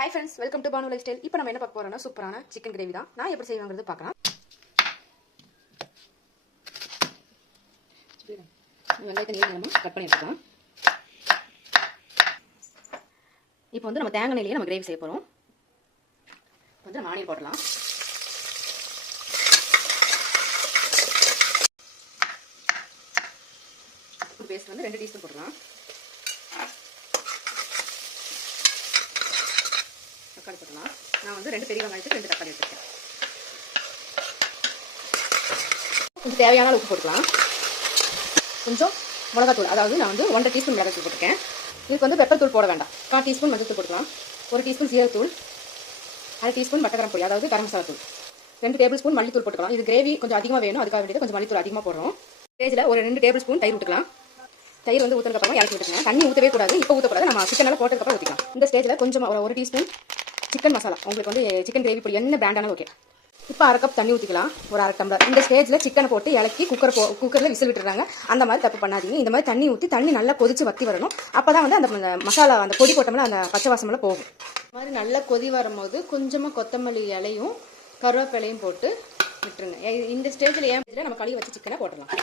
Hi friends, welcome to Banu Lifestyle. இப்போ நம்ம என்ன பார்க்க போறோம்னா சூப்பரான சிக்கன் கிரேவி தான். நான் எப்படி செய்வாங்கறது பார்க்கலாம். வெங்காயத்தை நீளமா கட் பண்ணி எடுத்துக்கலாம். இப்போ வந்து நம்ம தேங்காய் எண்ணெயிலேயே நம்ம கிரேவி செய்ய போறோம். வந்து நம்ம ஆனியன் போடலாம். ஒரு பேஸ்ட் வந்து 2 டீஸ்பூன் போடலாம். தக்காளி போடலாம். நான் வந்து 2 பெரிய வெங்காயத்துக்கு 2 தக்காளி எடுத்துக்கிறேன். கொஞ்சம் தேவையான அளவு உப்பு போட்டுக்கலாம். கொஞ்சம் மிளகாத்தூள், அதாவது நான் வந்து 1.5 டீஸ்பூன் மிளகாத்தூள் போட்டுருக்கேன். இதுக்கு வந்து பெப்பர் தூள் போட வேண்டாம். 1/4 டீஸ்பூன் மஞ்சள் தூள் போட்டுக்கலாம். 1 டீஸ்பூன் சீரகத்தூள், 1/2 டீஸ்பூன் பட்டை பொடி, அதாவது கரம் மசாலா தூள், 2 டேபிள் ஸ்பூன் மல்லித்தூள் போட்டுக்கலாம். இது கிரேவி கொஞ்சம் அதிகமாக வேணும், அதுக்காக வேண்டியது கொஞ்சம் மல்லித்தூள் அதிகமாக போடுறோம். ஸ்டேஜில் ஒரு 2 டேபிள் ஸ்பூன் தயிர் ஊற்றிக்கலாம். தயிர் வந்து ஊற்றுறதுக்கப்புறம் இறக்கி விட்டுக்கலாம். தண்ணி ஊற்றவே கூடாது. இப்போ ஊற்றக்கூடாது, நம்ம சிக்கன் போட்டதுக்கப்புறம் ஊற்றிக்கலாம். இந்த ஸ்டேஜில் கொஞ்சம் 1 டீஸ்பூன் சிக்கன் மசாலா, உங்களுக்கு வந்து சிக்கன் கிரேவி பொடி என்ன பிராண்டானாலும் ஓகே. இப்போ 1/2 கப் தண்ணி ஊற்றிக்கலாம், ஒரு 1/2 டம்ளர். இந்த ஸ்டேஜில் சிக்கனை போட்டு இறக்கி குக்கரில் விசில் விட்டுறாங்க. அந்த மாதிரி தப்பு பண்ணாதீங்க. இந்த மாதிரி தண்ணி ஊற்றி தண்ணி நல்லா கொதிச்சு வத்தி வரணும். அப்போ தான் வந்து அந்த மசாலா, அந்த பொடி போட்டோம்னா அந்த பச்சை வாசமெல்லாம் போகும். இந்த மாதிரி நல்லா கொதி வரும்போது கொஞ்சமாக கொத்தமல்லி இலையும் கருவேப்பிலையும் போட்டு விட்டுருங்க. இந்த ஸ்டேஜில் ஏன் நம்ம கழுவி வச்சு சிக்கனை போட்டுடலாம்.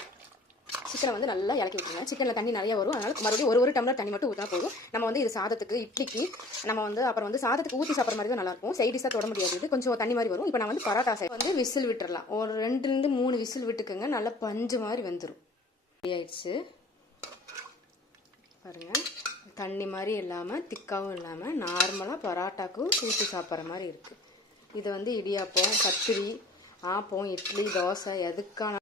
சிக்கனை வந்து நல்லா இறக்கி விட்டுருங்க. சிக்கனில் தண்ணி நிறைய வரும், அதனால் மறுபடியும் ஒரு டம்ளர் தண்ணி மட்டும் ஊற்றினா போதும். நம்ம வந்து இது சாதத்துக்கு, இட்லிக்கு, நம்ம வந்து அப்புறம் வந்து சாதத்துக்கு ஊற்றி சாப்பிட்ற மாதிரி தான் நல்லாயிருக்கும். சைடிஷாக தொட முடியாது, இது கொஞ்சம் தண்ணி மாதிரி வரும். இப்போ நான் வந்து பரோட்டா வந்து விசில் விட்டுறலாம். ஒரு 2-3 விசில் விட்டுக்குங்க, நல்லா பஞ்சு மாதிரி வந்துடும். ரெடி ஆயிடுச்சு பாருங்கள். தண்ணி மாதிரி இல்லாமல் திக்காவும் இல்லாமல் நார்மலாக பரோட்டாக்கு ஊற்றி சாப்பிட்ற மாதிரி இருக்குது. இது வந்து இடியாப்பம், பத்திரி, ஆப்பம், இட்லி, தோசை எதுக்கான